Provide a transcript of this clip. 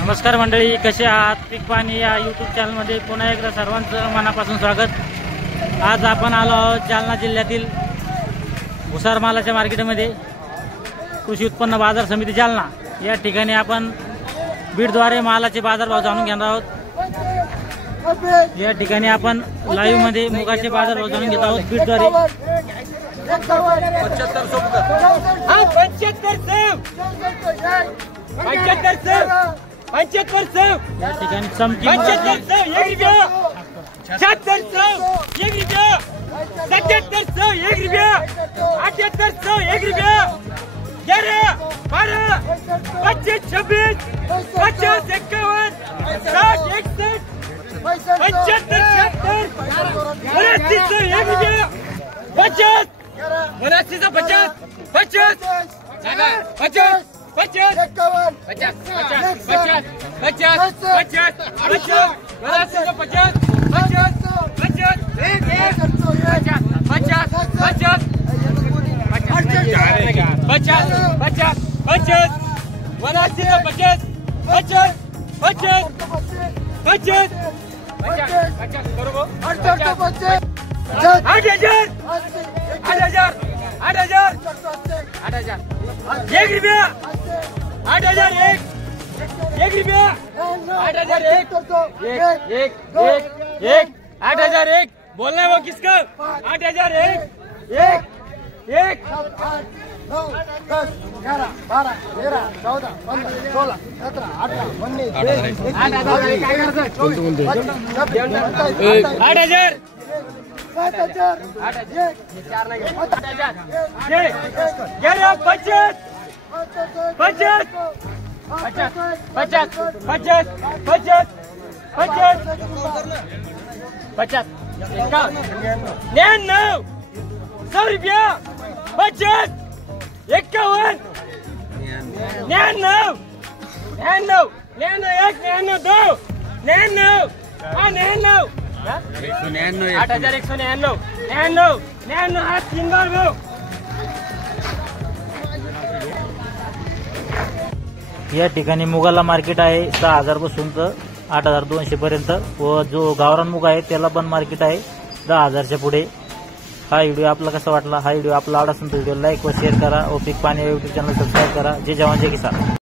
नमस्कार मंडळी, कसे आहात? पीक पाणी या यूट्यूब चॅनलमध्ये पुन्हा एकदा सर्वांचं मनापासून स्वागत। आज आपण आलो आहोत जालना जिल्ह्यातील भुसार मालाच्या मार्केटमध्ये, कृषी उत्पन्न बाजार समिती जालना या ठिकाणी आपण बीडद्वारे मालाचे बाजारभाव जाणून घेणार आहोत। या ठिकाणी आपण लाईव्ह मध्ये मुगाचे बाजारभाव जाणून घेत आहोत बीडद्वारे। 75 या ठिकाणी चमकी 75 1 रुपया 76 1 रुपया 77 1 रुपया 78 1 रुपया 11 12 25 26 50 51 60 61 75 76 89 1 रुपया 50 89 50 50 50 50 8,001 बोलना है वो किसका? 8,001 1 1 9 10 11 12 13 14 15 16 17 18 19 8,000 50 99 100 रुपया 50 51 99 99 1 99 2 99 8,199 99 हात 3 बार भाऊ। या ठिकाणी मुगाला मार्केट आहे 6,000 पासून 8,200 पर्यंत, व जो गावरान मुग आहे त्याला पण मार्केट आहे 10,000च्या पुढे। हा व्हिडिओ आपला कसा वाटला? हा व्हिडिओ आपला आवडला असेल तर व्हिडिओ लाईक व शेअर करा व पीक पाणी यूट्यूब चॅनल सबस्क्राईब करा। जय जवान जय किसान।